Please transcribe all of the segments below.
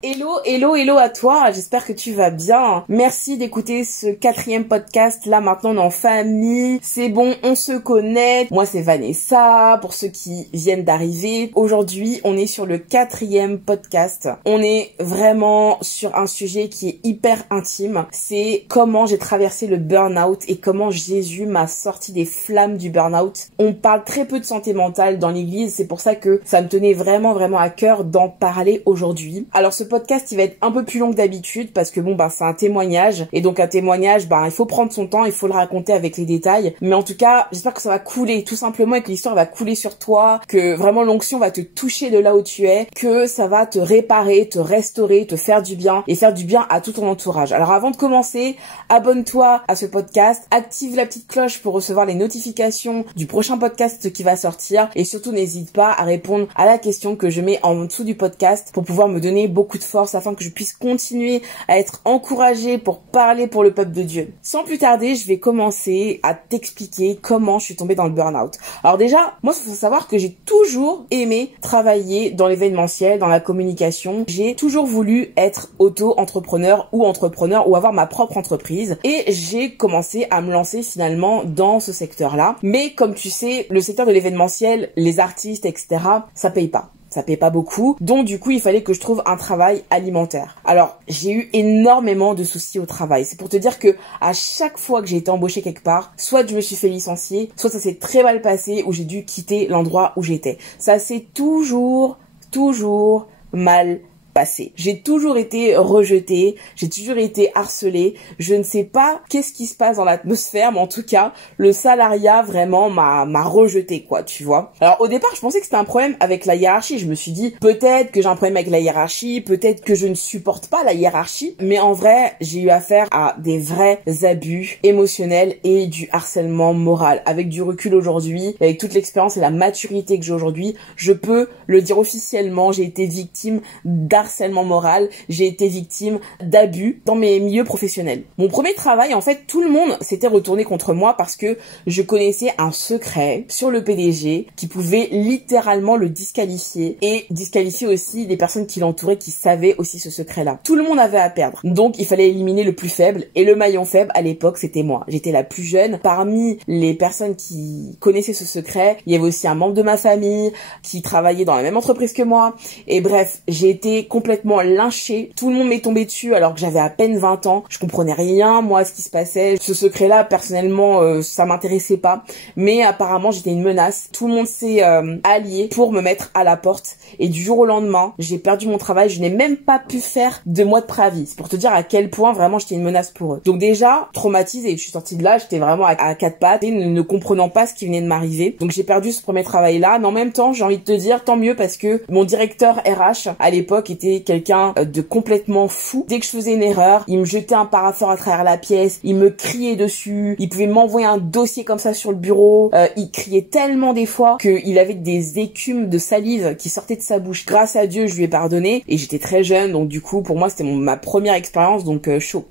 Hello, hello, hello à toi, j'espère que tu vas bien. Merci d'écouter ce 4e podcast, là maintenant on est en famille, c'est bon, on se connaît. Moi c'est Vanessa, pour ceux qui viennent d'arriver. Aujourd'hui on est sur le 4e podcast. On est vraiment sur un sujet qui est hyper intime, c'est comment j'ai traversé le burn-out et comment Jésus m'a sorti des flammes du burn-out. On parle très peu de santé mentale dans l'église, c'est pour ça que ça me tenait vraiment à cœur d'en parler aujourd'hui. Alors ce podcast il va être un peu plus long que d'habitude parce que c'est un témoignage et donc un témoignage il faut prendre son temps, il faut le raconter avec les détails, mais en tout cas j'espère que ça va couler tout simplement et que l'histoire va couler sur toi, que vraiment l'onction va te toucher de là où tu es, que ça va te réparer, te restaurer, te faire du bien et faire du bien à tout ton entourage. Alors avant de commencer, abonne-toi à ce podcast, active la petite cloche pour recevoir les notifications du prochain podcast qui va sortir et surtout n'hésite pas à répondre à la question que je mets en dessous du podcast pour pouvoir me donner beaucoup de force afin que je puisse continuer à être encouragée pour parler pour le peuple de Dieu. Sans plus tarder, je vais commencer à t'expliquer comment je suis tombée dans le burn-out. Alors déjà, moi, il faut savoir que j'ai toujours aimé travailler dans l'événementiel, dans la communication. J'ai toujours voulu être auto-entrepreneur ou entrepreneur ou avoir ma propre entreprise et j'ai commencé à me lancer finalement dans ce secteur-là. Mais comme tu sais, le secteur de l'événementiel, les artistes, etc., ça paye pas. Ça paye pas beaucoup, donc du coup il fallait que je trouve un travail alimentaire. Alors j'ai eu énormément de soucis au travail. C'est pour te dire que à chaque fois que j'ai été embauchée quelque part, soit je me suis fait licencier, soit ça s'est très mal passé ou j'ai dû quitter l'endroit où j'étais. Ça s'est toujours mal passé. J'ai toujours été rejetée, j'ai toujours été harcelée. Je ne sais pas qu'est-ce qui se passe dans l'atmosphère, mais en tout cas, le salariat vraiment m'a rejetée, quoi, tu vois. Alors au départ, je pensais que c'était un problème avec la hiérarchie. Je me suis dit, peut-être que j'ai un problème avec la hiérarchie, peut-être que je ne supporte pas la hiérarchie. Mais en vrai, j'ai eu affaire à des vrais abus émotionnels et du harcèlement moral. Avec du recul aujourd'hui, avec toute l'expérience et la maturité que j'ai aujourd'hui, je peux le dire officiellement, j'ai été victime harcèlement moral, j'ai été victime d'abus dans mes milieux professionnels. Mon premier travail, en fait, tout le monde s'était retourné contre moi parce que je connaissais un secret sur le PDG qui pouvait littéralement le disqualifier et disqualifier aussi les personnes qui l'entouraient qui savaient aussi ce secret-là. Tout le monde avait à perdre. Donc, il fallait éliminer le plus faible et le maillon faible à l'époque, c'était moi. J'étais la plus jeune. Parmi les personnes qui connaissaient ce secret, il y avait aussi un membre de ma famille qui travaillait dans la même entreprise que moi. Et bref, j'ai été complètement lynchée. Tout le monde m'est tombé dessus alors que j'avais à peine 20 ans. Je comprenais rien, moi, à ce qui se passait. Ce secret-là, personnellement, ça m'intéressait pas. Mais apparemment, j'étais une menace. Tout le monde s'est allié pour me mettre à la porte. Et du jour au lendemain, j'ai perdu mon travail. Je n'ai même pas pu faire 2 mois de préavis. C'est pour te dire à quel point vraiment j'étais une menace pour eux. Donc déjà, traumatisée. Je suis sortie de là, j'étais vraiment à 4 pattes et ne comprenant pas ce qui venait de m'arriver. Donc j'ai perdu ce premier travail-là. Mais en même temps, j'ai envie de te dire, tant mieux parce que mon directeur RH, à l'époque, était quelqu'un de complètement fou. Dès que je faisais une erreur, il me jetait un parapheur à travers la pièce, il me criait dessus, il pouvait m'envoyer un dossier comme ça sur le bureau, il criait tellement des fois qu'il avait des écumes de salive qui sortaient de sa bouche. Grâce à Dieu, je lui ai pardonné et j'étais très jeune, donc du coup pour moi c'était ma première expérience, donc chaud.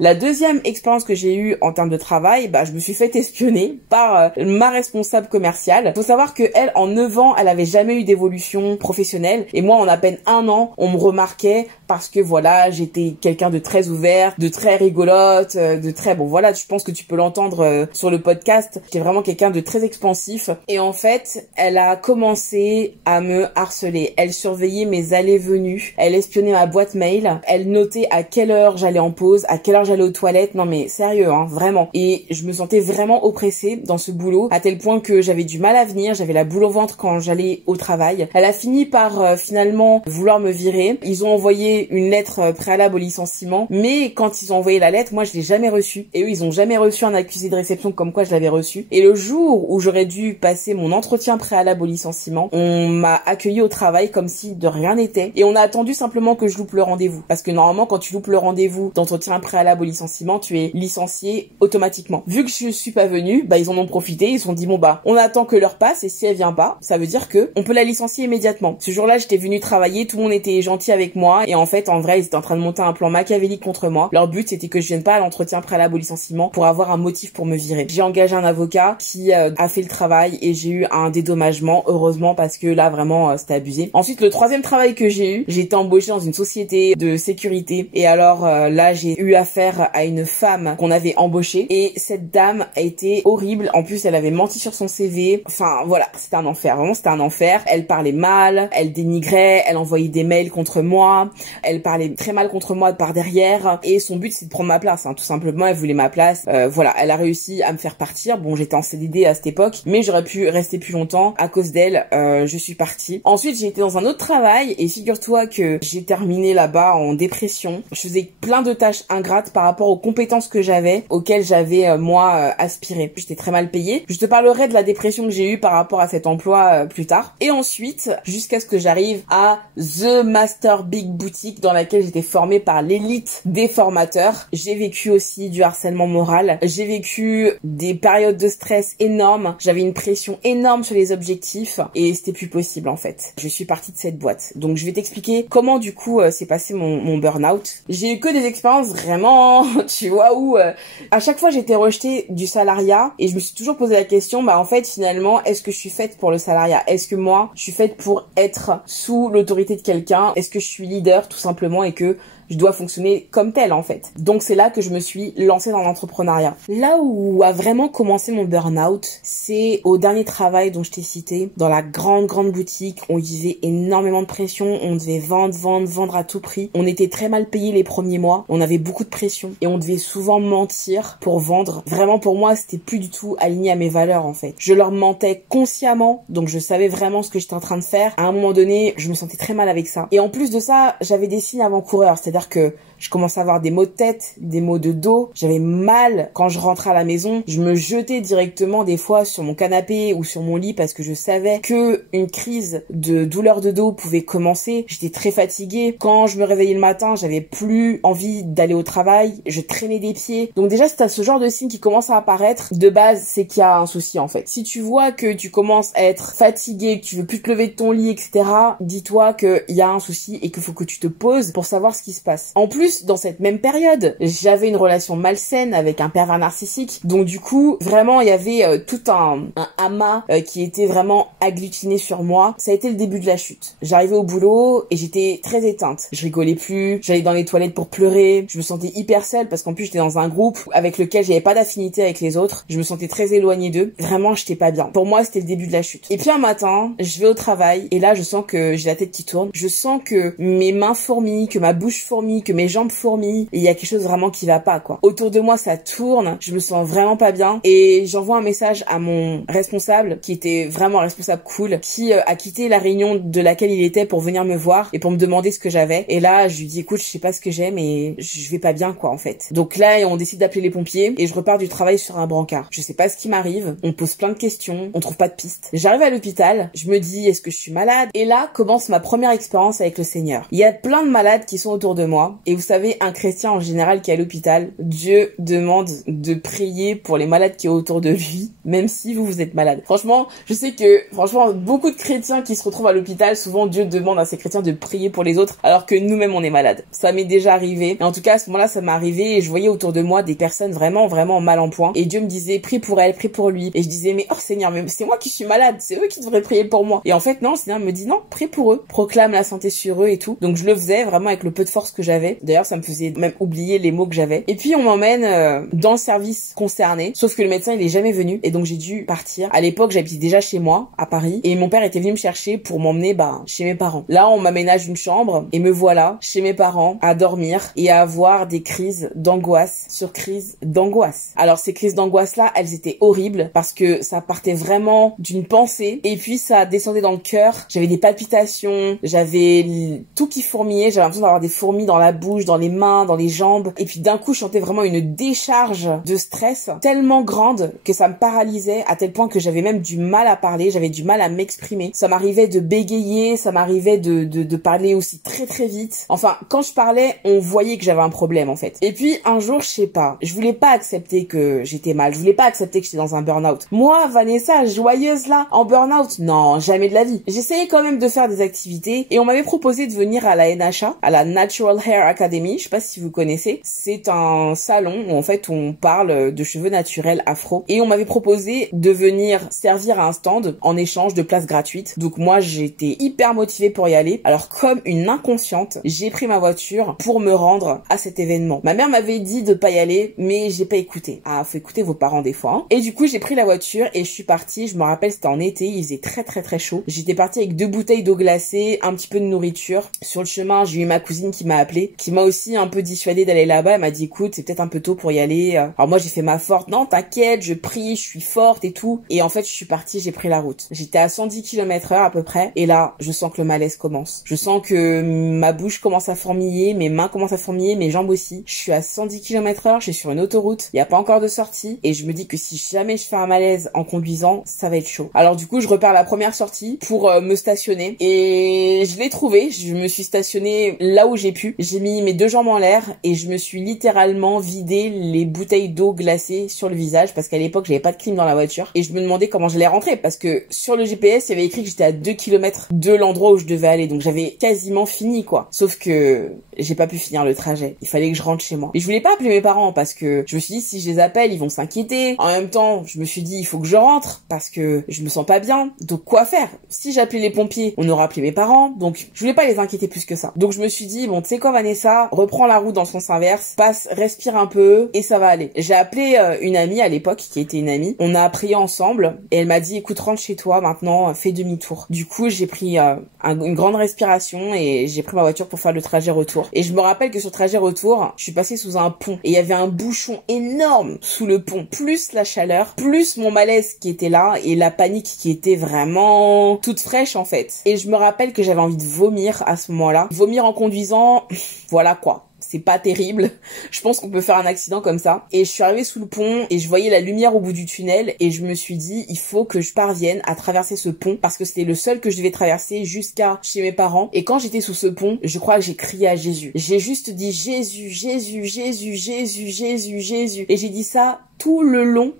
La deuxième expérience que j'ai eue en termes de travail, je me suis fait espionner par ma responsable commerciale. Faut savoir que elle, en 9 ans, elle avait jamais eu d'évolution professionnelle. Et moi, en à peine 1 an, on me remarquait parce que voilà, j'étais quelqu'un de très ouvert, de très rigolote, de très... Bon voilà, je pense que tu peux l'entendre sur le podcast. J'étais vraiment quelqu'un de très expansif. Et en fait, elle a commencé à me harceler. Elle surveillait mes allées-venues. Elle espionnait ma boîte mail. Elle notait à quelle heure j'allais en pause, à quelle heure j'allais aux toilettes. Non mais sérieux, vraiment. Et je me sentais vraiment oppressée dans ce boulot, à tel point que j'avais du mal à venir, j'avais la boule au ventre quand j'allais au travail. Elle a fini par finalement vouloir me virer. Ils ont envoyé une lettre préalable au licenciement, mais quand ils ont envoyé la lettre, moi je l'ai jamais reçue. Et eux, ils ont jamais reçu un accusé de réception comme quoi je l'avais reçu. Et le jour où j'aurais dû passer mon entretien préalable au licenciement, on m'a accueilli au travail comme si de rien n'était. Et on a attendu simplement que je loupe le rendez-vous. Parce que normalement, quand tu loupes le rendez-vous d'entretien préalable préalable au licenciement, tu es licencié automatiquement. Vu que je suis pas venue, ils en ont profité, ils se sont dit bon on attend que l'heure passe et si elle vient pas, ça veut dire que on peut la licencier immédiatement. Ce jour-là, j'étais venue travailler, tout le monde était gentil avec moi et en fait, en vrai, ils étaient en train de monter un plan machiavélique contre moi. Leur but, c'était que je vienne pas à l'entretien préalable au licenciement pour avoir un motif pour me virer. J'ai engagé un avocat qui a fait le travail et j'ai eu un dédommagement, heureusement, parce que là, vraiment, c'était abusé. Ensuite, le troisième travail que j'ai eu, j'ai été embauchée dans une société de sécurité et alors là, j'ai eu affaire à une femme qu'on avait embauchée et cette dame a été horrible. En plus, elle avait menti sur son CV. Enfin, voilà, c'était un enfer. Vraiment, c'était un enfer. Elle parlait mal, elle dénigrait, elle envoyait des mails contre moi, elle parlait très mal contre moi par derrière et son but, c'est de prendre ma place, hein. Tout simplement, elle voulait ma place. Voilà, elle a réussi à me faire partir. Bon, j'étais en CDD à cette époque, mais j'aurais pu rester plus longtemps. À cause d'elle, je suis partie. Ensuite, j'ai été dans un autre travail et figure-toi que j'ai terminé là-bas en dépression. Je faisais plein de tâches ingrates par rapport aux compétences que j'avais, auxquelles j'avais moi aspiré. J'étais très mal payée. Je te parlerai de la dépression que j'ai eue par rapport à cet emploi plus tard. Et ensuite, jusqu'à ce que j'arrive à The Master Big Boutique dans laquelle j'étais formée par l'élite des formateurs. J'ai vécu aussi du harcèlement moral. J'ai vécu des périodes de stress énormes. J'avais une pression énorme sur les objectifs et c'était plus possible en fait. Je suis partie de cette boîte. Donc je vais t'expliquer comment du coup s'est passé mon burn-out. J'ai eu que des expériences vraiment, tu vois, où à chaque fois j'étais rejetée du salariat et je me suis toujours posé la question, en fait finalement, est-ce que je suis faite pour le salariat? Est-ce que moi, je suis faite pour être sous l'autorité de quelqu'un? Est-ce que je suis leader tout simplement et que je dois fonctionner comme tel en fait. Donc c'est là que je me suis lancée dans l'entrepreneuriat. Là où a vraiment commencé mon burn-out, c'est au dernier travail dont je t'ai cité, dans la grande boutique. On vivait énormément de pression, on devait vendre à tout prix. On était très mal payés les premiers mois, on avait beaucoup de pression et on devait souvent mentir pour vendre. Vraiment pour moi, c'était plus du tout aligné à mes valeurs en fait. Je leur mentais consciemment, donc je savais vraiment ce que j'étais en train de faire. À un moment donné, je me sentais très mal avec ça. Et en plus de ça, j'avais des signes avant-coureurs, c'est-à-dire que je commençais à avoir des maux de tête, des maux de dos. J'avais mal quand je rentrais à la maison. Je me jetais directement des fois sur mon canapé ou sur mon lit parce que je savais que une crise de douleur de dos pouvait commencer. J'étais très fatiguée. Quand je me réveillais le matin, j'avais plus envie d'aller au travail. Je traînais des pieds. Donc déjà, si t'as ce genre de signes qui commencent à apparaître, de base, c'est qu'il y a un souci en fait. Si tu vois que tu commences à être fatigué, que tu veux plus te lever de ton lit, etc., dis-toi qu'il y a un souci et qu'il faut que tu te poses pour savoir ce qui se passe. En plus, dans cette même période, j'avais une relation malsaine avec un pervers narcissique. Donc du coup, vraiment, il y avait tout un amas qui était vraiment agglutiné sur moi. Ça a été le début de la chute. J'arrivais au boulot et j'étais très éteinte. Je rigolais plus, j'allais dans les toilettes pour pleurer. Je me sentais hyper seule parce qu'en plus, j'étais dans un groupe avec lequel j'avais pas d'affinité avec les autres. Je me sentais très éloignée d'eux. Vraiment, j'étais pas bien. Pour moi, c'était le début de la chute. Et puis un matin, je vais au travail et là, je sens que j'ai la tête qui tourne. Je sens que mes mains fourmillent, que ma bouche fourmille, que mes jambes fourmillent et il y a quelque chose vraiment qui va pas quoi. Autour de moi ça tourne, je me sens vraiment pas bien et j'envoie un message à mon responsable qui était vraiment un responsable cool qui a quitté la réunion de laquelle il était pour venir me voir et pour me demander ce que j'avais et là je lui dis écoute je sais pas ce que j'ai mais je vais pas bien quoi en fait. Donc là on décide d'appeler les pompiers et je repars du travail sur un brancard. Je sais pas ce qui m'arrive, on pose plein de questions, on trouve pas de piste. J'arrive à l'hôpital, je me dis est-ce que je suis malade et là commence ma première expérience avec le Seigneur. Il y a plein de malades qui sont autour de moi et vous savez un chrétien en général qui est à l'hôpital, Dieu demande de prier pour les malades qui sont autour de lui, même si vous êtes malade. Franchement, je sais que beaucoup de chrétiens qui se retrouvent à l'hôpital, souvent Dieu demande à ces chrétiens de prier pour les autres alors que nous-mêmes on est malades. Ça m'est déjà arrivé. Et en tout cas à ce moment-là ça m'est arrivé et je voyais autour de moi des personnes vraiment mal en point et Dieu me disait prie pour elle, prie pour lui et je disais mais oh Seigneur mais c'est moi qui suis malade, c'est eux qui devraient prier pour moi. Et en fait non, le Seigneur me dit non, prie pour eux, proclame la santé sur eux et tout. Donc je le faisais vraiment avec le peu de force que j'avais. D'ailleurs ça me faisait même oublier les mots que j'avais. Et puis on m'emmène dans le service concerné, sauf que le médecin il est jamais venu et donc j'ai dû partir. À l'époque j'habitais déjà chez moi à Paris et mon père était venu me chercher pour m'emmener chez mes parents. Là on m'aménage une chambre et me voilà chez mes parents à dormir et à avoir des crises d'angoisse sur crises d'angoisse. Alors ces crises d'angoisse là elles étaient horribles parce que ça partait vraiment d'une pensée et puis ça descendait dans le cœur. J'avais des palpitations, j'avais tout qui fourmillait, j'avais l'impression d'avoir des fourmis dans la bouche, dans les mains, dans les jambes et puis d'un coup je sentais vraiment une décharge de stress tellement grande que ça me paralysait à tel point que j'avais même du mal à parler, j'avais du mal à m'exprimer. Ça m'arrivait de bégayer, ça m'arrivait de parler aussi très vite. Enfin, quand je parlais, on voyait que j'avais un problème en fait. fait. Et puis un jour, je sais pas, je voulais pas accepter que j'étais mal, je voulais pas accepter que j'étais dans un burn-out. Moi, Vanessa, joyeuse là, en burn-out, non, jamais de la vie. J'essayais quand même de faire des activités et on m'avait proposé de venir à la NHA, à la Natural Hair Academy, je sais pas si vous connaissez. C'est un salon où en fait on parle de cheveux naturels afro et on m'avait proposé de venir servir à un stand en échange de places gratuites. Donc moi, j'étais hyper motivée pour y aller. Alors comme une inconsciente, j'ai pris ma voiture pour me rendre à cet événement. Ma mère m'avait dit de pas y aller, mais j'ai pas écouté. Ah, faut écouter vos parents des fois. Hein. Et du coup, j'ai pris la voiture et je suis partie. Je me rappelle, c'était en été, il faisait très chaud. J'étais partie avec 2 bouteilles d'eau glacée, un petit peu de nourriture. Sur le chemin, j'ai eu ma cousine qui m'a appelée, qui m'a aussi un peu dissuadée d'aller là-bas. Elle m'a dit, écoute, c'est peut-être un peu tôt pour y aller. Alors moi, j'ai fait ma forte. Non, t'inquiète, je prie, je suis forte et tout. Et en fait, je suis partie, j'ai pris la route. J'étais à 110 km/h à peu près. Et là, je sens que le malaise commence. Je sens que ma bouche commence à fourmiller, mes mains commencent à fourmiller, mes jambes aussi. Je suis à 110 km/h, je suis sur une autoroute. Il n'y a pas encore de sortie. Et je me dis que si jamais je fais un malaise en conduisant, ça va être chaud. Alors du coup, je repars à la première sortie pour me stationner. Et je l'ai trouvé. Je me suis stationnée là où j'ai pu. J'ai mis mes 2 jambes en l'air et je me suis littéralement vidé les bouteilles d'eau glacée sur le visage parce qu'à l'époque, j'avais pas de clim dans la voiture. Et je me demandais comment j'allais rentrer parce que sur le GPS, il y avait écrit que j'étais à 2 km de l'endroit où je devais aller. Donc j'avais quasiment fini quoi. Sauf que j'ai pas pu finir le trajet. Il fallait que je rentre chez moi. Et je voulais pas appeler mes parents parce que je me suis dit si je les appelle, ils vont s'inquiéter. En même temps, je me suis dit il faut que je rentre parce que je me sens pas bien. Donc quoi faire? Si j'appelais les pompiers, on aurait appelé mes parents. Donc je voulais pas les inquiéter plus que ça. Donc je me suis dit bon, tu sais quoi Vanessa, reprends la route dans le sens inverse, passe, respire un peu et ça va aller. J'ai appelé une amie à l'époque qui était une amie. On a prié ensemble et elle m'a dit écoute rentre chez toi maintenant, fais demi-tour. Du coup, j'ai pris une grande respiration et j'ai pris ma voiture pour faire le trajet retour. Et je me rappelle que sur le trajet retour, je suis passée sous un pont et il y avait un bouchon énorme sous le pont, plus la chaleur, plus mon malaise qui était là et la panique qui était vraiment toute fraîche en fait. Et je me rappelle que j'avais envie de vomir à ce moment-là. Vomir en conduisant, voilà quoi. C'est pas terrible. Je pense qu'on peut faire un accident comme ça. Et je suis arrivée sous le pont et je voyais la lumière au bout du tunnel et je me suis dit, il faut que je parvienne à traverser ce pont parce que c'était le seul que je devais traverser jusqu'à chez mes parents. Et quand j'étais sous ce pont, je crois que j'ai crié à Jésus. J'ai juste dit Jésus, Jésus, Jésus, Jésus, Jésus, Jésus. Et j'ai dit ça tout le long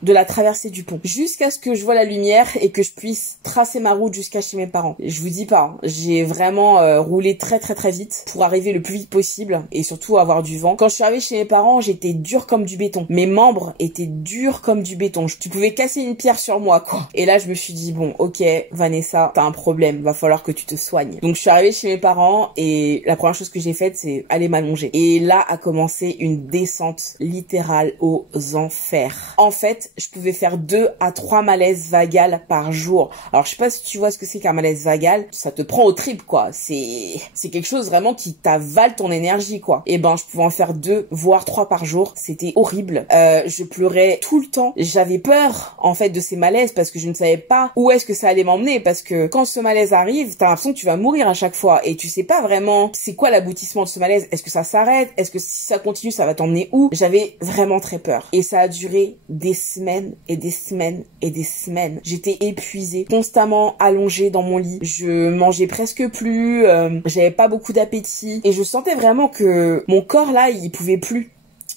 de la traversée du pont jusqu'à ce que je vois la lumière et que je puisse tracer ma route jusqu'à chez mes parents. Je vous dis pas, hein, j'ai vraiment roulé très vite pour arriver le plus vite possible et surtout avoir du vent. Quand je suis arrivée chez mes parents, j'étais dure comme du béton. Mes membres étaient durs comme du béton. Tu pouvais casser une pierre sur moi quoi. Et là je me suis dit bon, OK, Vanessa, t'as un problème, va falloir que tu te soignes. Donc je suis arrivée chez mes parents et la première chose que j'ai faite c'est aller m'allonger. Et là a commencé une descente littérale aux enfers. En fait, je pouvais faire 2 à 3 malaises vagales par jour. Alors, je sais pas si tu vois ce que c'est qu'un malaise vagal. Ça te prend au tripes, quoi. C'est quelque chose vraiment qui t'avale ton énergie, quoi. Et ben, je pouvais en faire 2, voire 3 par jour. C'était horrible. Je pleurais tout le temps. J'avais peur, en fait, de ces malaises parce que je ne savais pas où est-ce que ça allait m'emmener. Parce que quand ce malaise arrive, t'as l'impression que tu vas mourir à chaque fois. Et tu sais pas vraiment c'est quoi l'aboutissement de ce malaise. Est-ce que ça s'arrête? Est-ce que si ça continue, ça va t'emmener où? J'avais vraiment très peur. Et ça a duré des semaines et des semaines et des semaines. J'étais épuisée, constamment allongée dans mon lit. Je mangeais presque plus, j'avais pas beaucoup d'appétit et je sentais vraiment que mon corps là, il pouvait plus.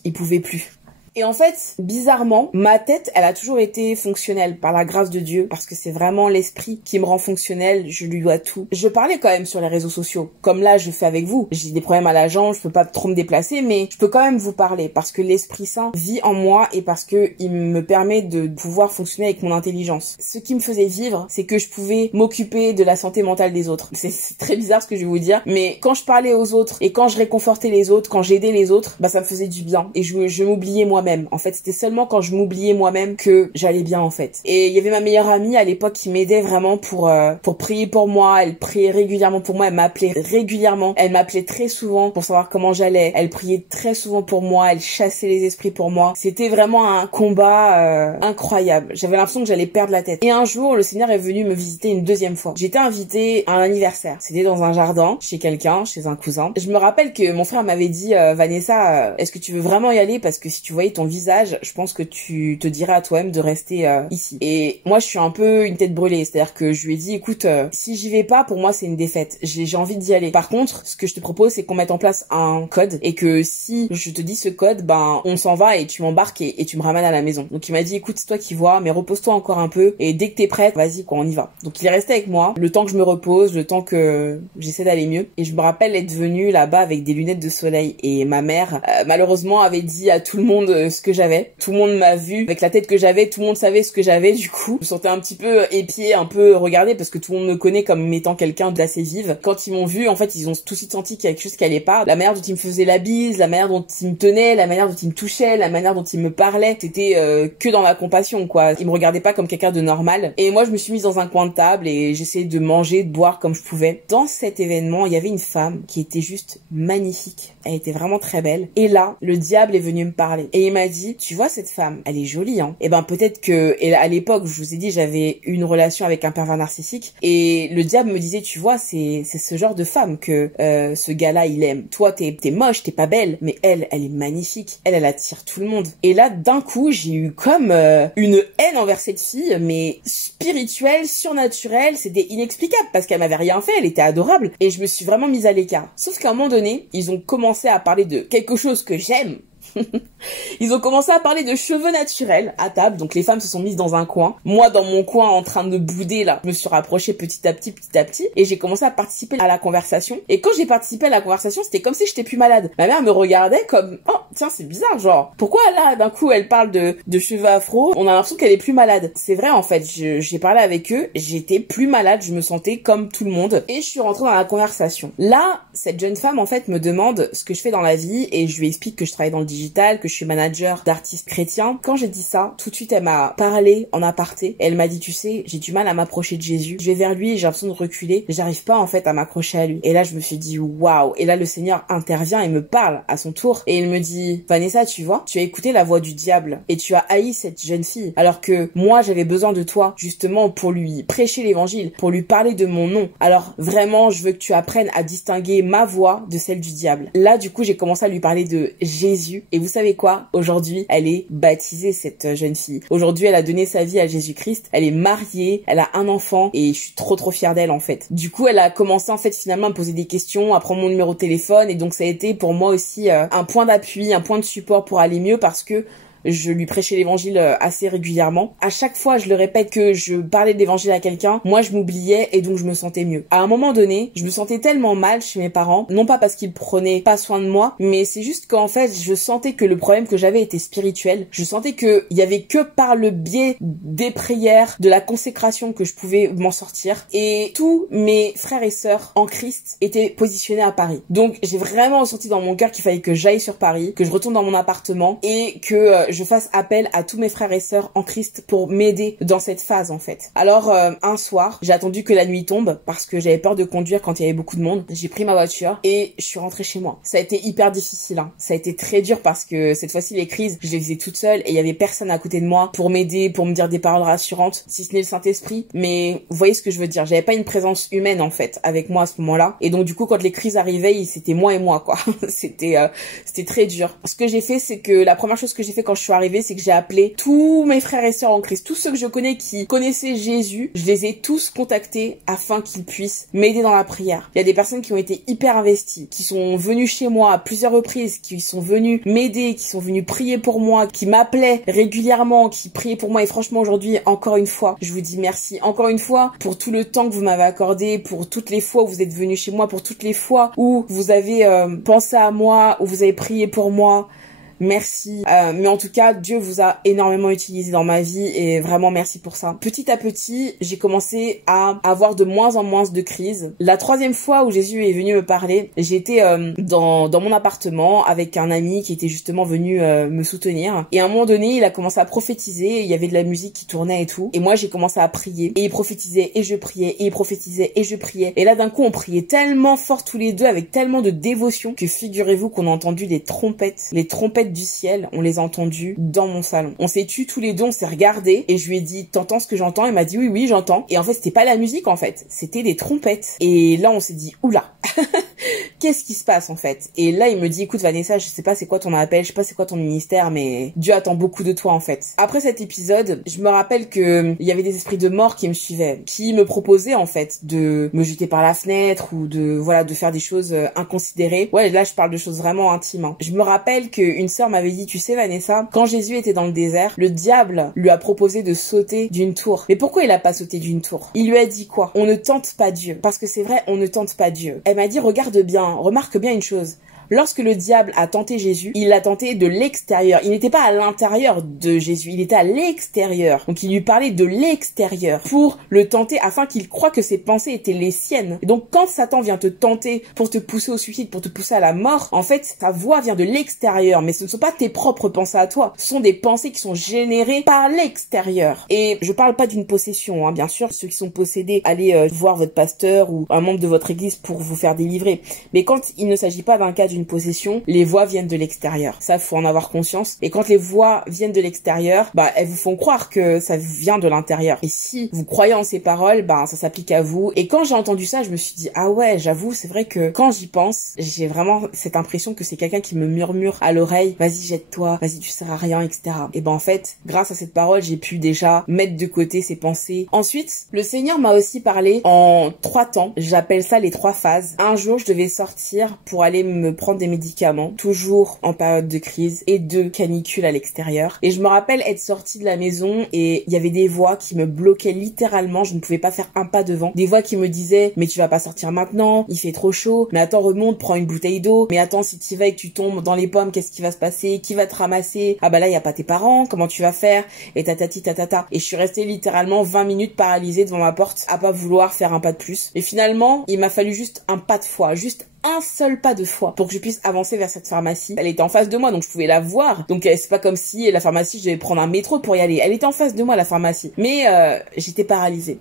Il pouvait plus. Et en fait, bizarrement, ma tête, elle a toujours été fonctionnelle par la grâce de Dieu, parce que c'est vraiment l'esprit qui me rend fonctionnelle, je lui dois tout. Je parlais quand même sur les réseaux sociaux, comme là je fais avec vous. J'ai des problèmes à la jambe, je peux pas trop me déplacer, mais je peux quand même vous parler, parce que l'Esprit Saint vit en moi et parce que il me permet de pouvoir fonctionner avec mon intelligence. Ce qui me faisait vivre, c'est que je pouvais m'occuper de la santé mentale des autres. C'est très bizarre ce que je vais vous dire, mais quand je parlais aux autres et quand je réconfortais les autres, quand j'aidais les autres, bah ça me faisait du bien et je m'oubliais moi-même. En fait, c'était seulement quand je m'oubliais moi-même que j'allais bien en fait. Et il y avait ma meilleure amie à l'époque qui m'aidait vraiment pour prier pour moi. Elle priait régulièrement pour moi, elle m'appelait régulièrement. Elle m'appelait très souvent pour savoir comment j'allais. Elle priait très souvent pour moi, elle chassait les esprits pour moi. C'était vraiment un combat incroyable. J'avais l'impression que j'allais perdre la tête. Et un jour, le Seigneur est venu me visiter une deuxième fois. J'étais invitée à un anniversaire. C'était dans un jardin, chez quelqu'un, chez un cousin. Je me rappelle que mon frère m'avait dit Vanessa, est-ce que tu veux vraiment y aller? Parce que si tu voyais voyais ton visage, je pense que tu te dirais à toi-même de rester ici. Et moi, je suis un peu une tête brûlée, c'est-à-dire que je lui ai dit, écoute, si j'y vais pas, pour moi, c'est une défaite. J'ai envie d'y aller. Par contre, ce que je te propose, c'est qu'on mette en place un code et que si je te dis ce code, ben, on s'en va et tu m'embarques et tu me ramènes à la maison. Donc il m'a dit, écoute, c'est toi qui vois, mais repose-toi encore un peu et dès que t'es prête, vas-y, quoi, on y va. Donc il est resté avec moi, le temps que je me repose, le temps que j'essaie d'aller mieux. Et je me rappelle être venue là-bas avec des lunettes de soleil et ma mère, malheureusement, avait dit à tout le monde ce que j'avais. Tout le monde m'a vu avec la tête que j'avais, tout le monde savait ce que j'avais, du coup. Je me sentais un petit peu épiée, un peu regardée parce que tout le monde me connaît comme étant quelqu'un d'assez vive. Quand ils m'ont vu, en fait, ils ont tout de suite senti qu'il y avait quelque chose qui allait pas. La manière dont ils me faisaient la bise, la manière dont ils me tenaient, la manière dont ils me touchaient, la manière dont ils me parlaient, c'était que dans ma compassion, quoi. Ils me regardaient pas comme quelqu'un de normal. Et moi, je me suis mise dans un coin de table et j'essayais de manger, de boire comme je pouvais. Dans cet événement, il y avait une femme qui était juste magnifique. Elle était vraiment très belle. Et là, le diable est venu me parler. Et il m'a dit, tu vois cette femme, elle est jolie, hein. Et ben peut-être que, et à l'époque, je vous ai dit, j'avais une relation avec un pervers narcissique. Et le diable me disait, tu vois, c'est ce genre de femme que ce gars-là, il aime. Toi, t'es moche, t'es pas belle, mais elle est magnifique. Elle attire tout le monde. Et là, d'un coup, j'ai eu comme une haine envers cette fille, mais spirituelle, surnaturelle. C'était inexplicable parce qu'elle m'avait rien fait. Elle était adorable. Et je me suis vraiment mise à l'écart. Sauf qu'à un moment donné, ils ont commencé à parler de quelque chose que j'aime. Ils ont commencé à parler de cheveux naturels à table, donc les femmes se sont mises dans un coin. Moi, dans mon coin, en train de bouder, là, je me suis rapprochée petit à petit, et j'ai commencé à participer à la conversation. Et quand j'ai participé à la conversation, c'était comme si j'étais plus malade. Ma mère me regardait comme, oh, tiens, c'est bizarre, genre, pourquoi là, d'un coup, elle parle de cheveux afro, on a l'impression qu'elle est plus malade. C'est vrai, en fait, j'ai parlé avec eux, j'étais plus malade, je me sentais comme tout le monde, et je suis rentrée dans la conversation. Là, cette jeune femme, en fait, me demande ce que je fais dans la vie, et je lui explique que je travaille dans le digital, que je suis manager d'artistes chrétiens. Quand j'ai dit ça, tout de suite elle m'a parlé en aparté. Elle m'a dit, tu sais, j'ai du mal à m'approcher de Jésus. Je vais vers lui et j'ai l'impression de reculer. J'arrive pas en fait à m'accrocher à lui. Et là je me suis dit waouh. Et là le Seigneur intervient et me parle à son tour. Et il me dit, Vanessa, tu vois, tu as écouté la voix du diable et tu as haï cette jeune fille. Alors que moi j'avais besoin de toi justement pour lui prêcher l'évangile, pour lui parler de mon nom. Alors vraiment je veux que tu apprennes à distinguer ma voix de celle du diable. Là du coup j'ai commencé à lui parler de Jésus. Et vous savez quoi? Aujourd'hui, elle est baptisée, cette jeune fille. Aujourd'hui, elle a donné sa vie à Jésus-Christ. Elle est mariée, elle a un enfant et je suis trop fière d'elle en fait. Du coup, elle a commencé en fait finalement à me poser des questions, à prendre mon numéro de téléphone et donc ça a été pour moi aussi un point d'appui, un point de support pour aller mieux parce que je lui prêchais l'évangile assez régulièrement. À chaque fois, je le répète que je parlais de l'évangile à quelqu'un, moi je m'oubliais et donc je me sentais mieux. À un moment donné, je me sentais tellement mal chez mes parents, non pas parce qu'ils prenaient pas soin de moi, mais c'est juste qu'en fait, je sentais que le problème que j'avais était spirituel. Je sentais que il y avait que par le biais des prières, de la consécration que je pouvais m'en sortir. Et tous mes frères et sœurs en Christ étaient positionnés à Paris. Donc j'ai vraiment ressenti dans mon cœur qu'il fallait que j'aille sur Paris, que je retourne dans mon appartement et que je fasse appel à tous mes frères et sœurs en Christ pour m'aider dans cette phase en fait. Alors un soir, j'ai attendu que la nuit tombe parce que j'avais peur de conduire quand il y avait beaucoup de monde. J'ai pris ma voiture et je suis rentrée chez moi. Ça a été hyper difficile, hein. Ça a été très dur parce que cette fois-ci les crises, je les faisais toute seule et il y avait personne à côté de moi pour m'aider, pour me dire des paroles rassurantes, si ce n'est le Saint-Esprit. Mais vous voyez ce que je veux dire, j'avais pas une présence humaine en fait avec moi à ce moment-là. Et donc du coup quand les crises arrivaient, c'était moi et moi quoi. C'était très dur. Ce que j'ai fait, c'est que la première chose que j'ai fait quand je suis arrivée, c'est que j'ai appelé tous mes frères et sœurs en Christ, tous ceux que je connais qui connaissaient Jésus, je les ai tous contactés afin qu'ils puissent m'aider dans la prière. Il y a des personnes qui ont été hyper investies, qui sont venues chez moi à plusieurs reprises, qui sont venues m'aider, qui sont venues prier pour moi, qui m'appelaient régulièrement, qui priaient pour moi et franchement aujourd'hui, encore une fois, je vous dis merci. Encore une fois, pour tout le temps que vous m'avez accordé, pour toutes les fois où vous êtes venus chez moi, pour toutes les fois où vous avez pensé à moi, où vous avez prié pour moi. Merci. Mais en tout cas, Dieu vous a énormément utilisé dans ma vie et vraiment merci pour ça. Petit à petit, j'ai commencé à avoir de moins en moins de crises. La troisième fois où Jésus est venu me parler, j'étais dans mon appartement avec un ami qui était justement venu me soutenir. Et à un moment donné, il a commencé à prophétiser. Il y avait de la musique qui tournait et tout. Et moi, j'ai commencé à prier. Et il prophétisait et je priais. Et il prophétisait et je priais. Et là, d'un coup, on priait tellement fort tous les deux avec tellement de dévotion que figurez-vous qu'on a entendu des trompettes. Les trompettes tempêtes du ciel, on les a entendues dans mon salon. On s'est tués tous les deux, on s'est regardés et je lui ai dit t'entends ce que j'entends? Il m'a dit oui j'entends. Et en fait c'était pas la musique en fait, c'était des trompettes. Et là on s'est dit oula qu'est-ce qui se passe en fait? Et là il me dit écoute Vanessa, je sais pas c'est quoi ton appel, je sais pas c'est quoi ton ministère, mais Dieu attend beaucoup de toi en fait. Après cet épisode, je me rappelle que il y avait des esprits de mort qui me suivaient, qui me proposaient en fait de me jeter par la fenêtre ou de faire des choses inconsidérées. Ouais, là je parle de choses vraiment intimes. Hein. Je me rappelle qu'une sœur m'avait dit tu sais Vanessa, quand Jésus était dans le désert, le diable lui a proposé de sauter d'une tour. Mais pourquoi il a pas sauté d'une tour? Il lui a dit quoi? On ne tente pas Dieu. Parce que c'est vrai, on ne tente pas Dieu. Elle m'a dit regarde bien, remarque bien une chose. Lorsque le diable a tenté Jésus, il l'a tenté de l'extérieur. Il n'était pas à l'intérieur de Jésus, il était à l'extérieur. Donc il lui parlait de l'extérieur pour le tenter afin qu'il croie que ses pensées étaient les siennes. Et donc quand Satan vient te tenter pour te pousser au suicide, pour te pousser à la mort, en fait, ta voix vient de l'extérieur. Mais ce ne sont pas tes propres pensées à toi. Ce sont des pensées qui sont générées par l'extérieur. Et je parle pas d'une possession, hein. Bien sûr, ceux qui sont possédés, allez voir votre pasteur ou un membre de votre église pour vous faire délivrer. Mais quand il ne s'agit pas d'un cas d'une possession, les voix viennent de l'extérieur. Ça, faut en avoir conscience. Et quand les voix viennent de l'extérieur, elles vous font croire que ça vient de l'intérieur. Et si vous croyez en ces paroles, ça s'applique à vous. Et quand j'ai entendu ça, je me suis dit, ah ouais, j'avoue, c'est vrai que quand j'y pense, j'ai vraiment cette impression que c'est quelqu'un qui me murmure à l'oreille, vas-y, jette-toi, vas-y, tu sers à rien, etc. Et en fait, grâce à cette parole, j'ai pu déjà mettre de côté ces pensées. Ensuite, le Seigneur m'a aussi parlé en 3 temps. J'appelle ça les 3 phases. Un jour, je devais sortir pour aller me prendre des médicaments, toujours en période de crise et de canicule à l'extérieur. Et je me rappelle être sortie de la maison et il y avait des voix qui me bloquaient littéralement, je ne pouvais pas faire un pas devant. Des voix qui me disaient, mais tu vas pas sortir maintenant, il fait trop chaud, mais attends, remonte, prends une bouteille d'eau, mais attends, si tu y vas et que tu tombes dans les pommes, qu'est-ce qui va se passer? Qui va te ramasser? Ah là, il y a pas tes parents, comment tu vas faire? Et tatati tatata. Et je suis restée littéralement 20 minutes paralysée devant ma porte à pas vouloir faire un pas de plus. Et finalement, il m'a fallu juste un pas de foi, juste un seul pas de foi pour que je puisse avancer vers cette pharmacie. Elle était en face de moi, donc je pouvais la voir. Donc c'est pas comme si la pharmacie, je devais prendre un métro pour y aller. Elle était en face de moi, la pharmacie. Mais j'étais paralysée.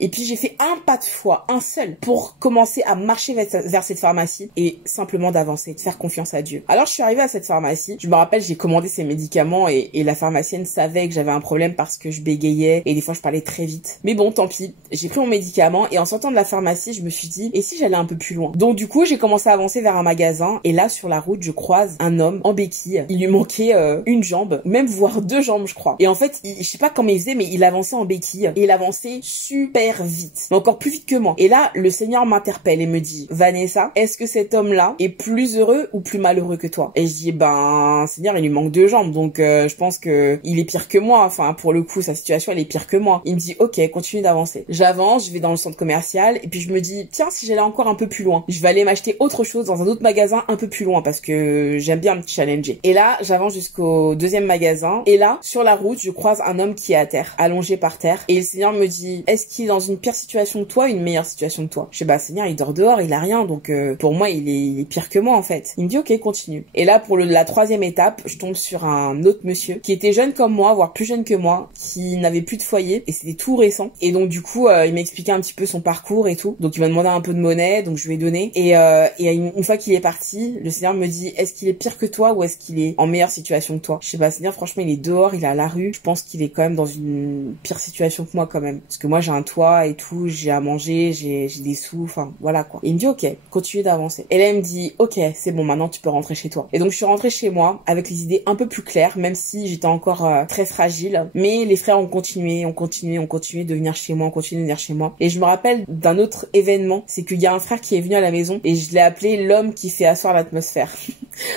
Et puis j'ai fait un pas de foi, un seul, pour commencer à marcher vers cette pharmacie et simplement d'avancer, de faire confiance à Dieu. Alors je suis arrivée à cette pharmacie, je me rappelle, j'ai commandé ces médicaments et la pharmacienne savait que j'avais un problème parce que je bégayais et des fois je parlais très vite. Mais bon, tant pis, j'ai pris mon médicament et en sortant de la pharmacie, je me suis dit, et si j'allais un peu plus loin? Donc du coup, j'ai commencé à avancer vers un magasin et là, sur la route, je croise un homme en béquille. Il lui manquait une jambe, même voire 2 jambes, je crois. Et en fait, je sais pas comment il faisait, mais il avançait en béquille et il avançait super vite, mais encore plus vite que moi. Et là, le Seigneur m'interpelle et me dit, Vanessa, est-ce que cet homme-là est plus heureux ou plus malheureux que toi? Et je dis, Seigneur, il lui manque 2 jambes, donc je pense que il est pire que moi. Enfin, pour le coup, sa situation, elle est pire que moi. Il me dit, ok, continue d'avancer. J'avance, je vais dans le centre commercial et puis je me dis, tiens, si j'allais encore un peu plus loin, je vais aller m'acheter autre chose dans un autre magasin un peu plus loin parce que j'aime bien me challenger. Et là, j'avance jusqu'au 2e magasin et là, sur la route, je croise un homme qui est à terre, allongé par terre, et le Seigneur me dit, est-ce qu'il est dans une pire situation que toi, une meilleure situation que toi? Je dis, Seigneur, il dort dehors, il a rien, donc pour moi, il est pire que moi en fait. Il me dit, ok, continue. Et là, pour la 3e étape, je tombe sur un autre monsieur qui était jeune comme moi, voire plus jeune que moi, qui n'avait plus de foyer et c'était tout récent. Et donc du coup, il m'a expliqué un petit peu son parcours et tout. Donc il m'a demandé un peu de monnaie, donc je lui ai donné. Et une fois qu'il est parti, le Seigneur me dit, est-ce qu'il est pire que toi ou est-ce qu'il est en meilleure situation que toi? Je sais Seigneur, franchement, il est dehors, il est à la rue. Je pense qu'il est quand même dans une pire situation que moi quand même, parce que moi j'ai un toit et tout, j'ai à manger, j'ai des sous, enfin voilà quoi. Et il me dit ok, continue d'avancer. Et là il me dit ok, c'est bon, maintenant tu peux rentrer chez toi. Et donc je suis rentrée chez moi avec les idées un peu plus claires, même si j'étais encore très fragile. Mais les frères ont continué de venir chez moi, Et je me rappelle d'un autre événement, c'est qu'il y a un frère qui est venu à la maison et je l'ai appelé l'homme qui fait asseoir l'atmosphère.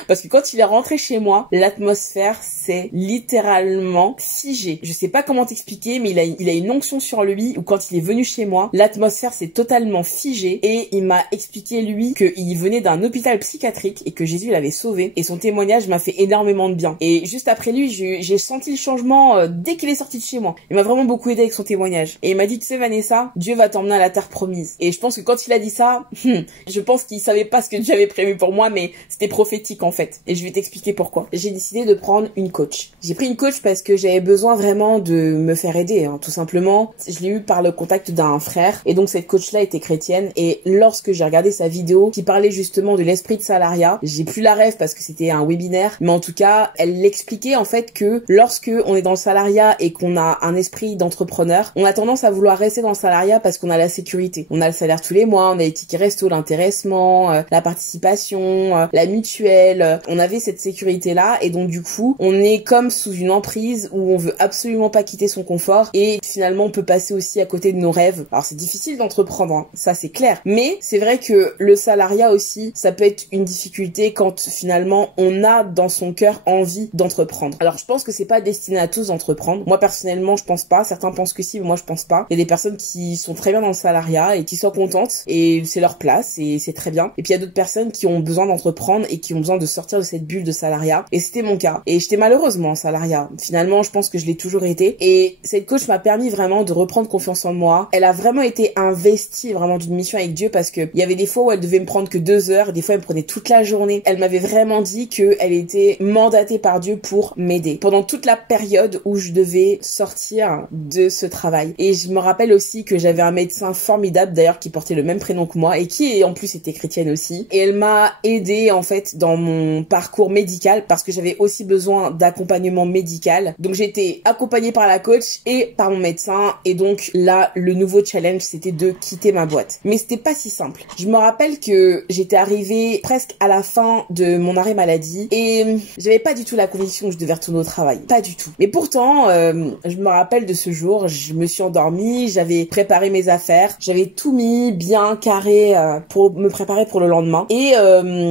Parce que quand il est rentré chez moi, l'atmosphère c'est littéralement figé. Je sais pas comment t'expliquer, mais il a une onction sur lui où quand il est venu chez moi, l'atmosphère s'est totalement figée et il m'a expliqué lui qu'il venait d'un hôpital psychiatrique et que Jésus l'avait sauvé et son témoignage m'a fait énormément de bien. Et juste après lui, j'ai senti le changement dès qu'il est sorti de chez moi. Il m'a vraiment beaucoup aidé avec son témoignage. Et il m'a dit, tu sais Vanessa, Dieu va t'emmener à la terre promise. Et je pense que quand il a dit ça, je pense qu'il savait pas ce que Dieu avait prévu pour moi, mais c'était prophétique. déclic en fait. Et je vais t'expliquer pourquoi. J'ai décidé de prendre une coach. J'ai pris une coach parce que j'avais besoin vraiment de me faire aider, hein, tout simplement. Je l'ai eu par le contact d'un frère. Et donc cette coach-là était chrétienne. Et lorsque j'ai regardé sa vidéo qui parlait justement de l'esprit de salariat, j'ai plus la rêve parce que c'était un webinaire. Mais en tout cas, elle l'expliquait en fait que lorsque on est dans le salariat et qu'on a un esprit d'entrepreneur, on a tendance à vouloir rester dans le salariat parce qu'on a la sécurité. On a le salaire tous les mois, on a les tickets resto, l'intéressement, la participation, la mutuelle. On avait cette sécurité-là et donc du coup, on est comme sous une emprise où on veut absolument pas quitter son confort et finalement on peut passer aussi à côté de nos rêves. Alors c'est difficile d'entreprendre, hein, ça c'est clair. Mais c'est vrai que le salariat aussi, ça peut être une difficulté quand finalement on a dans son cœur envie d'entreprendre. Alors je pense que c'est pas destiné à tous d'entreprendre. Moi personnellement, je pense pas. Certains pensent que si, mais moi je pense pas. Il y a des personnes qui sont très bien dans le salariat et qui sont contentes et c'est leur place et c'est très bien. Et puis il y a d'autres personnes qui ont besoin d'entreprendre et qui ont besoin de sortir de cette bulle de salariat. Et c'était mon cas. Et j'étais malheureusement en salariat. Finalement, je pense que je l'ai toujours été. Et cette coach m'a permis vraiment de reprendre confiance en moi. Elle a vraiment été investie vraiment d'une mission avec Dieu parce que il y avait des fois où elle devait me prendre que 2 heures, des fois elle me prenait toute la journée. Elle m'avait vraiment dit qu'elle était mandatée par Dieu pour m'aider pendant toute la période où je devais sortir de ce travail. Et je me rappelle aussi que j'avais un médecin formidable d'ailleurs qui portait le même prénom que moi et qui en plus était chrétienne aussi. Et elle m'a aidée en fait dans mon parcours médical parce que j'avais aussi besoin d'accompagnement médical. Donc j'ai été accompagnée par la coach et par mon médecin et donc là le nouveau challenge c'était de quitter ma boîte. Mais c'était pas si simple. Je me rappelle que j'étais arrivée presque à la fin de mon arrêt maladie et j'avais pas du tout la conviction que je devais retourner au travail. Pas du tout. Mais pourtant, je me rappelle de ce jour, je me suis endormie, j'avais préparé mes affaires, j'avais tout mis bien carré pour me préparer pour le lendemain. Et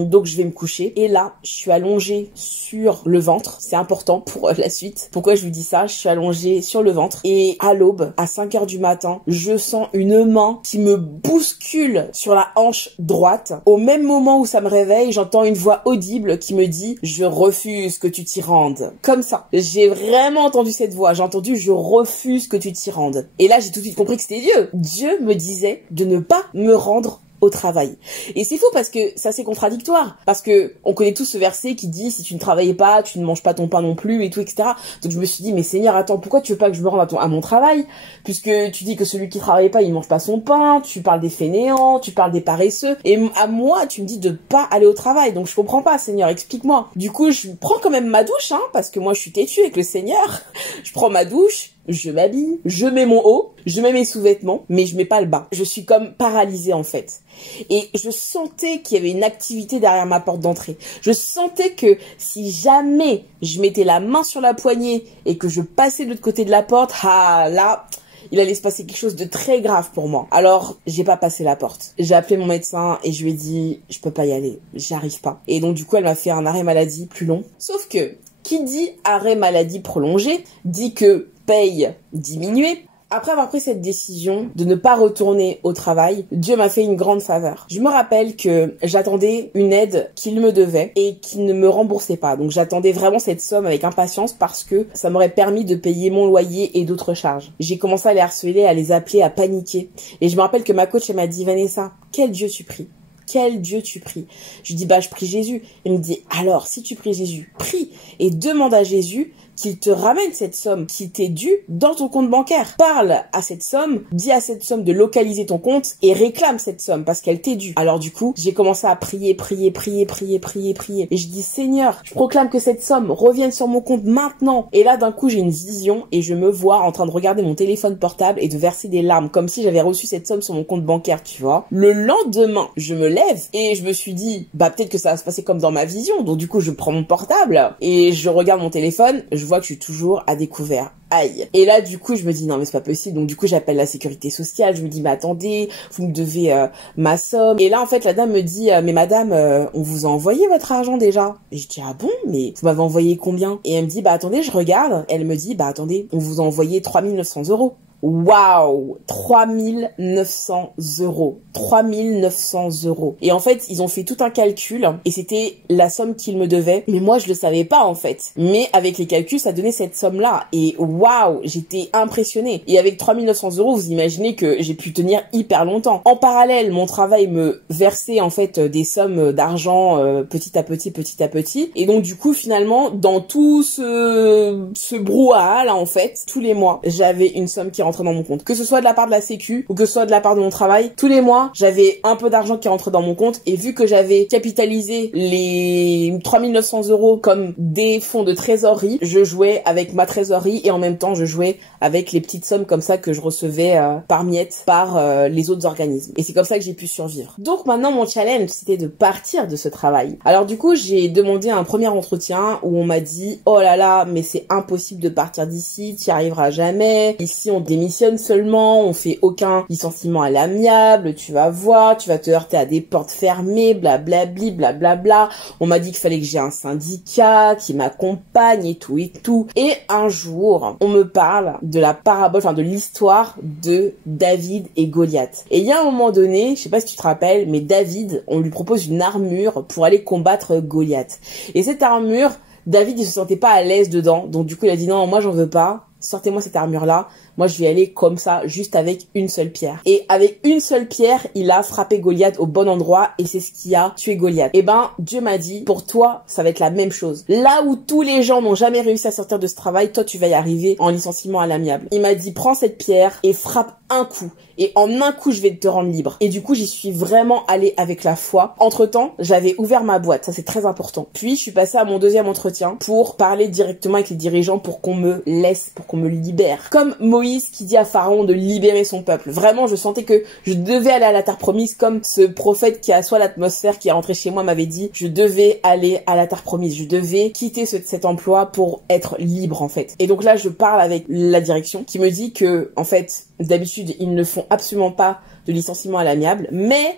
donc je vais me coucher. Et là, je suis allongée sur le ventre. C'est important pour la suite. Pourquoi je vous dis ça? Je suis allongée sur le ventre. Et à l'aube, à 5 heures du matin, je sens une main qui me bouscule sur la hanche droite. Au même moment où ça me réveille, j'entends une voix audible qui me dit « Je refuse que tu t'y rendes ». Comme ça. J'ai vraiment entendu cette voix. J'ai entendu « Je refuse que tu t'y rendes ». Et là, j'ai tout de suite compris que c'était Dieu. Dieu me disait de ne pas me rendre au travail. Et c'est faux parce que ça c'est contradictoire. Parce que on connaît tous ce verset qui dit si tu ne travaillais pas, tu ne manges pas ton pain non plus et tout, etc. Donc je me suis dit mais Seigneur, attends, pourquoi tu veux pas que je me rende à mon travail? Puisque tu dis que celui qui travaille pas, il mange pas son pain, tu parles des fainéants, tu parles des paresseux. Et à moi, tu me dis de pas aller au travail. Donc je comprends pas, Seigneur, explique-moi. Du coup, je prends quand même ma douche, hein, parce que moi je suis têtue avec le Seigneur. Je prends ma douche, je m'habille, je mets mon haut, je mets mes sous-vêtements, mais je mets pas le bas. Je suis comme paralysée en fait. Et je sentais qu'il y avait une activité derrière ma porte d'entrée. Je sentais que si jamais je mettais la main sur la poignée et que je passais de l'autre côté de la porte, ah là, il allait se passer quelque chose de très grave pour moi. Alors, j'ai pas passé la porte. J'ai appelé mon médecin et je lui ai dit, je peux pas y aller, j'y arrive pas. Et donc du coup, elle m'a fait un arrêt maladie plus long. Sauf que, qui dit arrêt maladie prolongé, dit que paye diminuée. Après avoir pris cette décision de ne pas retourner au travail, Dieu m'a fait une grande faveur. Je me rappelle que j'attendais une aide qu'il me devait et qu'il ne me remboursait pas. Donc j'attendais vraiment cette somme avec impatience parce que ça m'aurait permis de payer mon loyer et d'autres charges. J'ai commencé à les harceler, à les appeler, à paniquer. Et je me rappelle que ma coach, elle m'a dit « Vanessa, quel Dieu tu pries ? Quel Dieu tu pries ?» Je dis « Bah, je prie Jésus. » Elle me dit « Alors, si tu pries Jésus, prie et demande à Jésus qu'il te ramène cette somme qui t'est due dans ton compte bancaire. Parle à cette somme, dis à cette somme de localiser ton compte et réclame cette somme parce qu'elle t'est due. » Alors du coup, j'ai commencé à prier. Et je dis « Seigneur, je proclame que cette somme revienne sur mon compte maintenant. » Et là, d'un coup, j'ai une vision et je me vois en train de regarder mon téléphone portable et de verser des larmes comme si j'avais reçu cette somme sur mon compte bancaire, tu vois. Le lendemain, je me lève et je me suis dit, bah peut-être que ça va se passer comme dans ma vision. Donc du coup, je prends mon portable et je regarde mon téléphone. Je vois que je suis toujours à découvert. Aïe. Et là, du coup, je me dis, non, mais c'est pas possible. Donc, du coup, j'appelle la sécurité sociale. Je me dis, mais attendez, vous me devez ma somme. Et là, en fait, la dame me dit, mais madame, on vous a envoyé votre argent déjà. Et je dis, ah bon, mais vous m'avez envoyé combien? Et elle me dit, bah attendez, je regarde. Elle me dit, bah attendez, on vous a envoyé 3 900 €. Waouh, 3900 euros. 3900 euros. Et en fait, ils ont fait tout un calcul et c'était la somme qu'ils me devaient. Mais moi, je le savais pas en fait. Mais avec les calculs, ça donnait cette somme-là. Et waouh, j'étais impressionnée. Et avec 3900 euros, vous imaginez que j'ai pu tenir hyper longtemps. En parallèle, mon travail me versait en fait des sommes d'argent petit à petit. Et donc du coup, finalement, dans tout ce brouhaha là, en fait, tous les mois, j'avais une somme qui rentrait dans mon compte. Que ce soit de la part de la sécu ou que ce soit de la part de mon travail, tous les mois, j'avais un peu d'argent qui rentrait dans mon compte. Et vu que j'avais capitalisé les 3900 euros comme des fonds de trésorerie, je jouais avec ma trésorerie et en même temps, je jouais avec les petites sommes comme ça que je recevais par miettes par les autres organismes. Et c'est comme ça que j'ai pu survivre. Donc maintenant, mon challenge, c'était de partir de ce travail. Alors du coup, j'ai demandé un premier entretien où on m'a dit « Oh là là, mais c'est impossible de partir d'ici, tu n'y arriveras jamais. Ici, on démissionne seulement, on fait aucun licenciement à l'amiable, tu vas voir, tu vas te heurter à des portes fermées, blablabli, blablabla. » On m'a dit qu'il fallait que j'ai un syndicat qui m'accompagne et tout et tout. Et un jour, on me parle de la parabole, enfin de l'histoire de David et Goliath. Et il y a un moment donné, je sais pas si tu te rappelles, mais David, on lui propose une armure pour aller combattre Goliath. Et cette armure, David, il se sentait pas à l'aise dedans. Donc du coup, il a dit non, moi j'en veux pas. Sortez-moi cette armure-là. Moi, je vais aller comme ça, juste avec une seule pierre. Et avec une seule pierre, il a frappé Goliath au bon endroit et c'est ce qui a tué Goliath. Et ben, Dieu m'a dit, pour toi, ça va être la même chose. Là où tous les gens n'ont jamais réussi à sortir de ce travail, toi, tu vas y arriver en licenciement à l'amiable. Il m'a dit, prends cette pierre et frappe un coup. Et en un coup, je vais te rendre libre. Et du coup, j'y suis vraiment allée avec la foi. Entre-temps, j'avais ouvert ma boîte. Ça, c'est très important. Puis, je suis passée à mon deuxième entretien pour parler directement avec les dirigeants pour qu'on me laisse, pour qu'on me libère. Comme Moïse qui dit à Pharaon de libérer son peuple. Vraiment, je sentais que je devais aller à la terre promise, comme ce prophète qui assoit l'atmosphère qui est rentré chez moi m'avait dit, je devais aller à la terre promise. Je devais quitter cet emploi pour être libre, en fait. Et donc là, je parle avec la direction qui me dit que, en fait, d'habitude, ils ne font absolument pas de licenciement à l'amiable, mais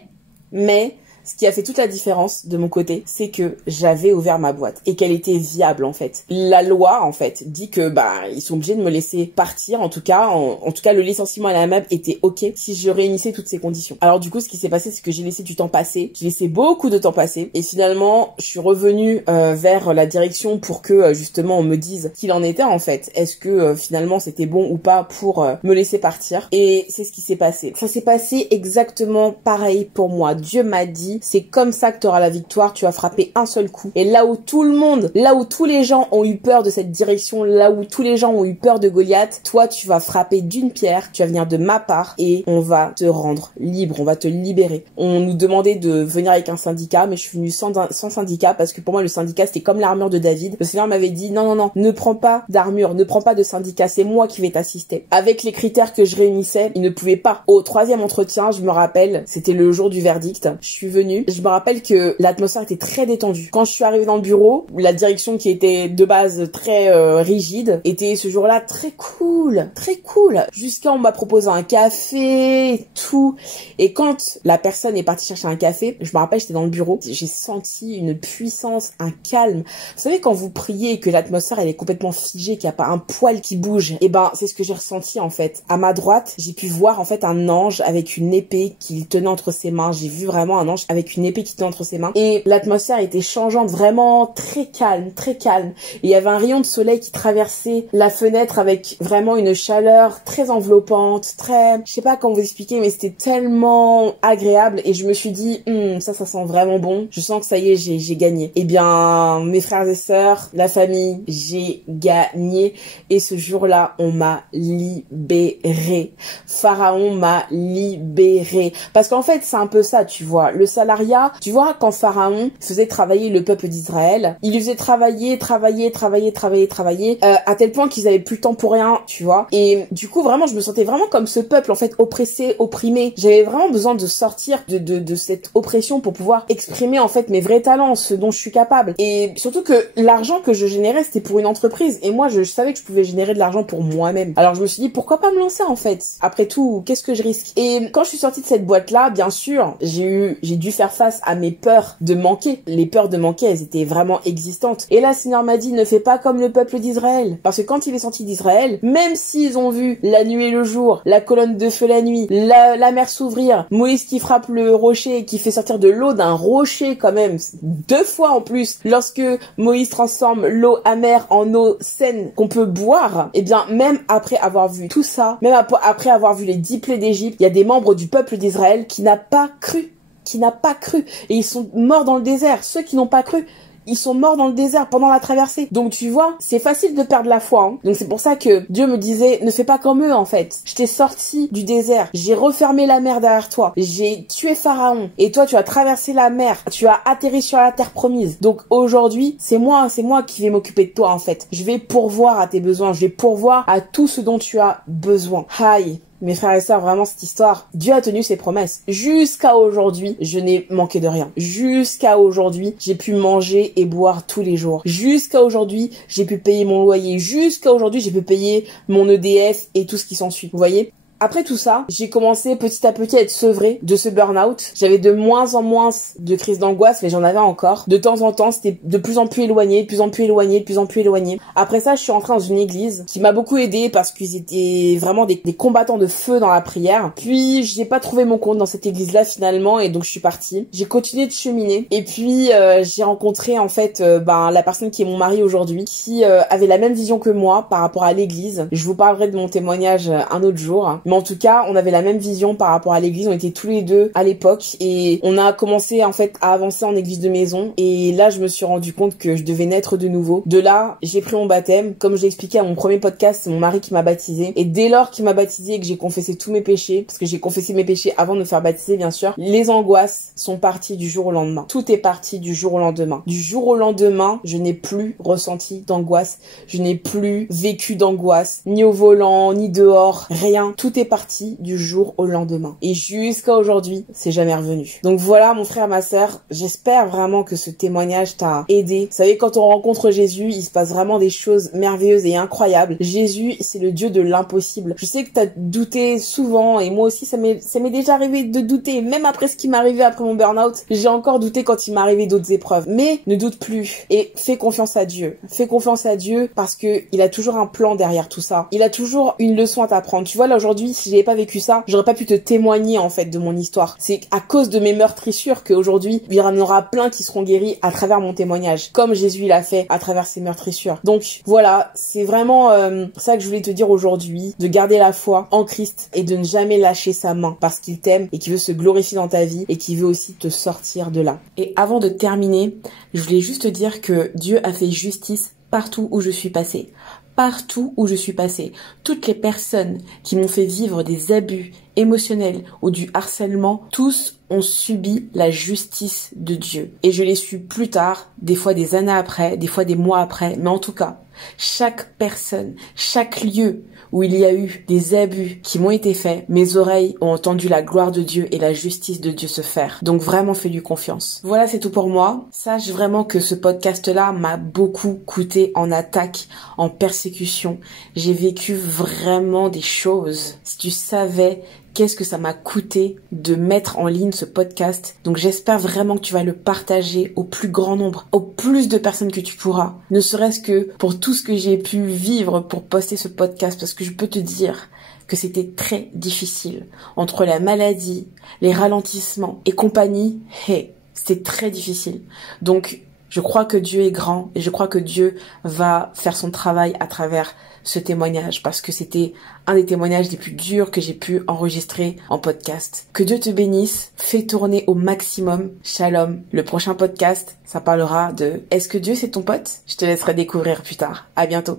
ce qui a fait toute la différence de mon côté, c'est que j'avais ouvert ma boîte et qu'elle était viable en fait. La loi en fait dit que ils sont obligés de me laisser partir. En tout cas, le licenciement à l'amiable était ok si je réunissais toutes ces conditions. Alors du coup, ce qui s'est passé, c'est que j'ai laissé du temps passer. J'ai laissé beaucoup de temps passer et finalement, je suis revenue vers la direction pour que justement on me dise qu'il en était en fait. Est-ce que finalement c'était bon ou pas pour me laisser partir? Et c'est ce qui s'est passé. Ça s'est passé exactement pareil pour moi. Dieu m'a dit, c'est comme ça que tu auras la victoire, tu vas frapper un seul coup. Et là où tout le monde, là où tous les gens ont eu peur de cette direction, là où tous les gens ont eu peur de Goliath, toi tu vas frapper d'une pierre, tu vas venir de ma part et on va te rendre libre, on va te libérer. On nous demandait de venir avec un syndicat, mais je suis venue sans syndicat parce que pour moi le syndicat c'était comme l'armure de David. Le Seigneur m'avait dit non, ne prends pas d'armure, ne prends pas de syndicat, c'est moi qui vais t'assister. Avec les critères que je réunissais, il ne pouvait pas. Au troisième entretien, je me rappelle, c'était le jour du verdict, je suis venue. Je me rappelle que l'atmosphère était très détendue. Quand je suis arrivée dans le bureau, la direction qui était de base très rigide était ce jour-là très cool. Jusqu'à on m'a proposé un café et tout. Et quand la personne est partie chercher un café, je me rappelle, j'étais dans le bureau, j'ai senti une puissance, un calme. Vous savez quand vous priez et que l'atmosphère elle est complètement figée, qu'il n'y a pas un poil qui bouge, et c'est ce que j'ai ressenti en fait. À ma droite, j'ai pu voir en fait un ange avec une épée qu'il tenait entre ses mains. J'ai vu vraiment un ange avec une épée qui tenait entre ses mains. Et l'atmosphère était changeante, vraiment très calme. Et il y avait un rayon de soleil qui traversait la fenêtre avec vraiment une chaleur très enveloppante, je sais pas comment vous expliquer, mais c'était tellement agréable. Et je me suis dit, ça sent vraiment bon. Je sens que ça y est, j'ai gagné. Eh bien, mes frères et sœurs, la famille, j'ai gagné. Et ce jour-là, on m'a libérée. Pharaon m'a libérée. Parce qu'en fait, c'est un peu ça, tu vois. Le salariat, tu vois, quand Pharaon faisait travailler le peuple d'Israël, il lui faisait travailler, à tel point qu'ils avaient plus le temps pour rien, tu vois. Et du coup, vraiment, je me sentais vraiment comme ce peuple, en fait, oppressé, opprimé. J'avais vraiment besoin de sortir de cette oppression pour pouvoir exprimer, en fait, mes vrais talents, ce dont je suis capable. Et surtout que l'argent que je générais, c'était pour une entreprise. Et moi, je savais que je pouvais générer de l'argent pour moi-même. Alors, je me suis dit, pourquoi pas me lancer, en fait? Après tout, qu'est-ce que je risque? Et quand je suis sortie de cette boîte-là, bien sûr, j'ai dû dû faire face à mes peurs de manquer. Les peurs de manquer, elles étaient vraiment existantes. Et là, le Seigneur m'a dit, ne fais pas comme le peuple d'Israël. Parce que quand il est sorti d'Israël, même s'ils ont vu la nuit et le jour, la colonne de feu la nuit, la mer s'ouvrir, Moïse qui frappe le rocher, qui fait sortir de l'eau d'un rocher quand même, 2 fois en plus, lorsque Moïse transforme l'eau amère en eau saine qu'on peut boire, et bien même après avoir vu tout ça, même après avoir vu les 10 plaies d'Égypte, il y a des membres du peuple d'Israël qui n'a pas cru. Et ils sont morts dans le désert. Ceux qui n'ont pas cru, ils sont morts dans le désert pendant la traversée. Donc tu vois, c'est facile de perdre la foi. Donc c'est pour ça que Dieu me disait, ne fais pas comme eux en fait. Je t'ai sorti du désert. J'ai refermé la mer derrière toi. J'ai tué Pharaon. Et toi, tu as traversé la mer. Tu as atterri sur la terre promise. Donc aujourd'hui, c'est moi qui vais m'occuper de toi en fait. Je vais pourvoir à tes besoins. Je vais pourvoir à tout ce dont tu as besoin. Aïe. Mes frères et sœurs, vraiment cette histoire, Dieu a tenu ses promesses. Jusqu'à aujourd'hui, je n'ai manqué de rien. Jusqu'à aujourd'hui, j'ai pu manger et boire tous les jours. Jusqu'à aujourd'hui, j'ai pu payer mon loyer. Jusqu'à aujourd'hui, j'ai pu payer mon EDF et tout ce qui s'ensuit. Vous voyez ? Après tout ça, j'ai commencé petit à petit à être sevrée de ce burn-out. J'avais de moins en moins de crises d'angoisse, mais j'en avais encore. De temps en temps, c'était de plus en plus éloigné, de plus en plus éloigné, de plus en plus éloigné. Après ça, je suis rentrée dans une église qui m'a beaucoup aidée parce qu'ils étaient vraiment des combattants de feu dans la prière. Puis, j'ai pas trouvé mon compte dans cette église-là finalement et donc je suis partie. J'ai continué de cheminer et puis j'ai rencontré en fait la personne qui est mon mari aujourd'hui qui avait la même vision que moi par rapport à l'église. Je vous parlerai de mon témoignage un autre jour. Mais en tout cas, on avait la même vision par rapport à l'église. On était tous les deux à l'époque et on a commencé en fait à avancer en église de maison. Et là, je me suis rendu compte que je devais naître de nouveau. De là, j'ai pris mon baptême. Comme je l'ai expliqué à mon premier podcast, c'est mon mari qui m'a baptisé. Et dès lors qu'il m'a baptisé et que j'ai confessé tous mes péchés, parce que j'ai confessé mes péchés avant de me faire baptiser, bien sûr, les angoisses sont parties du jour au lendemain. Tout est parti du jour au lendemain. Du jour au lendemain, je n'ai plus ressenti d'angoisse. Je n'ai plus vécu d'angoisse, ni au volant, ni dehors, rien. Tout est parti du jour au lendemain. Et jusqu'à aujourd'hui, c'est jamais revenu. Donc voilà, mon frère, ma sœur, j'espère vraiment que ce témoignage t'a aidé. Vous savez, quand on rencontre Jésus, il se passe vraiment des choses merveilleuses et incroyables. Jésus, c'est le Dieu de l'impossible. Je sais que t'as douté souvent, et moi aussi, ça m'est déjà arrivé de douter. Même après ce qui m'est arrivé après mon burn-out, j'ai encore douté quand il m'est arrivé d'autres épreuves. Mais ne doute plus et fais confiance à Dieu. Fais confiance à Dieu parce que il a toujours un plan derrière tout ça. Il a toujours une leçon à t'apprendre. Tu vois, là, aujourd'hui, si j'avais pas vécu ça, j'aurais pas pu te témoigner en fait de mon histoire. C'est à cause de mes meurtrissures qu'aujourd'hui il y en aura plein qui seront guéris à travers mon témoignage, comme Jésus l'a fait à travers ses meurtrissures. Donc voilà, c'est vraiment ça que je voulais te dire aujourd'hui, de garder la foi en Christ et de ne jamais lâcher sa main parce qu'il t'aime et qu'il veut se glorifier dans ta vie et qu'il veut aussi te sortir de là. Et avant de terminer, je voulais juste te dire que Dieu a fait justice partout où je suis passée. Partout où je suis passée, toutes les personnes qui m'ont fait vivre des abus émotionnels ou du harcèlement, tous ont subi la justice de Dieu. Et je l'ai su plus tard, des fois des années après, des fois des mois après, mais en tout cas, chaque personne, chaque lieu où il y a eu des abus qui m'ont été faits, mes oreilles ont entendu la gloire de Dieu et la justice de Dieu se faire. Donc vraiment, fais-lui confiance. Voilà, c'est tout pour moi. Sache vraiment que ce podcast-là m'a beaucoup coûté en attaque, en persécution. J'ai vécu vraiment des choses. Si tu savais qu'est-ce que ça m'a coûté de mettre en ligne ce podcast. Donc j'espère vraiment que tu vas le partager au plus grand nombre, au plus de personnes que tu pourras. Ne serait-ce que pour tout ce que j'ai pu vivre pour poster ce podcast, parce que je peux te dire que c'était très difficile. Entre la maladie, les ralentissements et compagnie, c'était très difficile. Donc je crois que Dieu est grand et je crois que Dieu va faire son travail à travers ce témoignage parce que c'était un des témoignages les plus durs que j'ai pu enregistrer en podcast. Que Dieu te bénisse, fais tourner au maximum. Shalom. Le prochain podcast, ça parlera de est-ce que Dieu c'est ton pote? Je te laisserai découvrir plus tard. À bientôt.